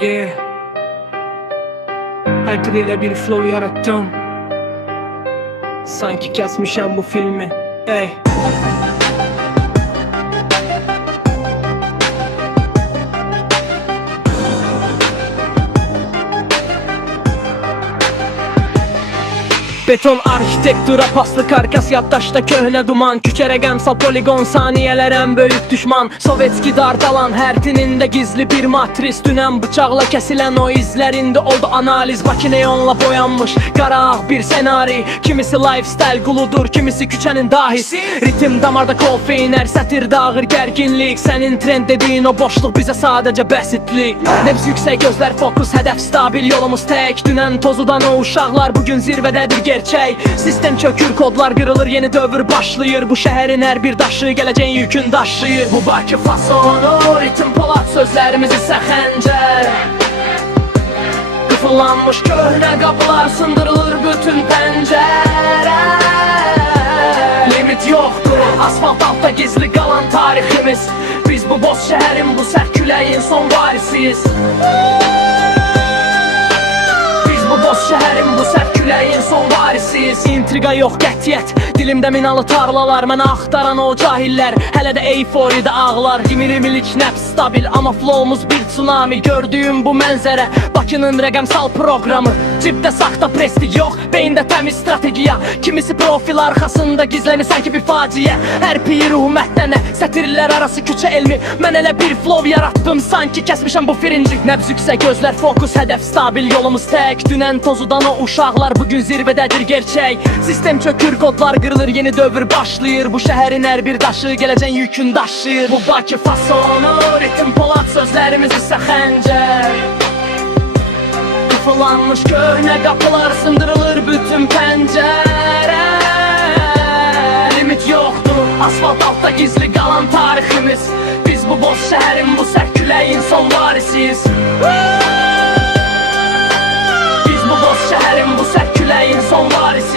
Yeah. Her diliyle bir flow yarattım. Sanki kesmişem bu filmi. Ey. Beton arxitektura, paslı karkas, yaddaşda köhne duman. Küçerek emsal poligon, saniyeler en büyük düşman. Sovetski dardalan, her tininde gizli bir matris. Dünən bıçakla kesilen o izlerinde oldu analiz. Bakı neonla boyanmış, qara bir senari. Kimisi lifestyle quludur, kimisi küçənin dahisi. Ritim damarda kolfeyn, her sətirdə ağır gerginlik. Senin trend dediğin o boşluq bizə sadəcə bəsitlik. Nebz yüksək, gözlər fokus, hədəf stabil, yolumuz tek. Dünən tozudan o uşaqlar, bugün zirvədədir gerçək. Sistem çökür, kodlar kırılır, yeni dövr başlayır. Bu şehrin her bir daşı geleceğin yükün daşıyır. Bu Bakı fasonu, ritim polat, sözlerimiz ise xəncər. Qıfıllanmış köhnə qapılar, sındırılır bütün pəncərə. Limit yoktur, asfalt altta gizli qalan tariximiz. Biz bu boz şehrin, bu sərt küləyin son varisiyiz. Bu boz şehrin, bu sərt küləyin son varisiyiz. İntriga yox, qətiyyət, dilimdə minalı tarlalar. Mənə axtaran o cahillər, hələ də euforidə ağlar. İmirimilik nəfs stabil, amma flowumuz bir tsunami. Gördüyüm bu mənzərə, Bakının rəqəmsal proqramı. Cibdə saxta prestig yox, beyində təmiz strategiya. Kimisi profil arxasında gizlənir sanki bir faciə. Hər pir ruhmətdənə, sətirlər arası küçə elmi. Mən elə bir flow yarattım, sanki kəsmişəm bu firinci. Nəbz yüksək, gözlər fokus, hədəf stabil, yolumuz tək. Dünən tozudan o uşaqlar, bugün zirvədədir gerçək. Sistem çökür, kodlar qırılır, yeni dövr başlayır. Bu şəhərin hər bir daşı gələcən yükün daşıyır. Bu Bakı fasonu, ritim polat, sözlərimiz isə xəncər. Qıfıllanmış köhnə qapılar, sındırılır bütün pəncərə. Limit yoxdur, asfalt altta gizli qalan tariximiz. Biz bu boz şəhərin, bu sərt küləyin son varisiyiz. Bu boz şehrin, bu sərt küləyin son varisi.